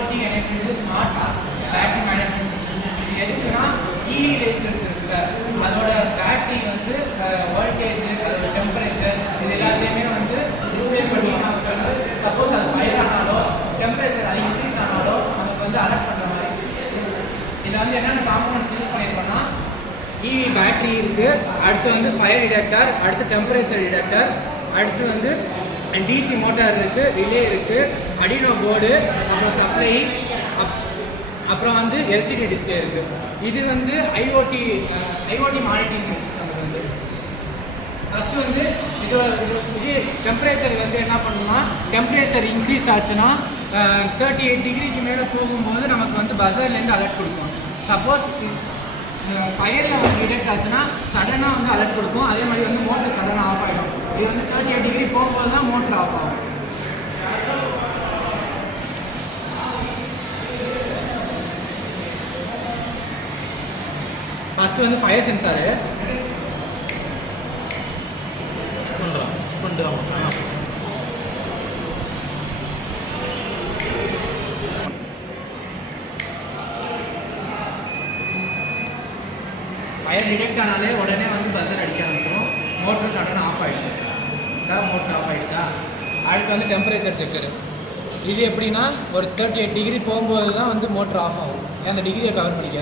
IoT enabled smart battery management system. இது எதுக்குன்னா EV vehicles இருக்குல்ல, அதோட பேட்டரி வந்து வோல்டேஜ், அதோட டெம்பரேச்சர் இது எல்லாத்தையுமே வந்து டிஸ்பிளே பண்ணி நமக்கு வந்து சப்போஸ் அது ஃபயர் ஆனாலோ டெம்பரேச்சர் அது இன்க்ரீஸ் ஆனாலோ நமக்கு வந்து அலர்ட் பண்ணுற மாதிரி. இதில் வந்து என்னென்ன காம்பனன்ட்ஸ் யூஸ் பண்ணியிருக்கோம்னா EV பேட்டரி இருக்குது, அடுத்து வந்து ஃபயர் டிடெக்டர், அடுத்து டெம்பரேச்சர் டிடெக்டர், அடுத்து வந்து DC மோட்டார் இருக்குது, ரிலே இருக்குது, அடினோ போர்டு, அப்புறம் சப்ளை, அப்புறம் வந்து LCD டிஸ்பிளே இருக்குது. இது வந்து IoT மானிட்டரிங் சிஸ்டம். வந்து ஃபஸ்ட்டு வந்து இது டெம்பரேச்சர் வந்து என்ன பண்ணணும்னா டெம்பரேச்சர் இன்க்ரீஸ் ஆச்சுன்னா 38 டிகிரிக்கு மேலே போகும்போது நமக்கு வந்து பஸர்லேருந்து அலர்ட் கொடுக்கும். சப்போஸ் ஃபயரில் வந்து டிடெக்ட் ஆச்சுன்னா சடனாக வந்து அலர்ட் கொடுக்கும். அதே மாதிரி வந்து மோட்டர் சடனாக ஆஃப் ஆகிடும். இது வந்து 38 டிகிரி போகும்போது தான் மோட்டர் ஆஃப் ஆகும். ஃபஸ்ட்டு வந்து ஃபயர் சென்சாரு ஃபயர் டிடெக்ட் ஆனாலே உடனே வந்து பஸர் அடிக்க ஆரம்பிச்சிடும். மோட்டர் சடனாக ஆஃப் ஆகிடும். மோட்டர் ஆஃப் ஆகிடுச்சா. அடுத்து வந்து டெம்பரேச்சர் செக்கரு. இது எப்படின்னா ஒரு 38 டிகிரி போகும்போது தான் வந்து மோட்டர் ஆஃப் ஆகும். அந்த டிகிரியை கவர் பண்ணிக்க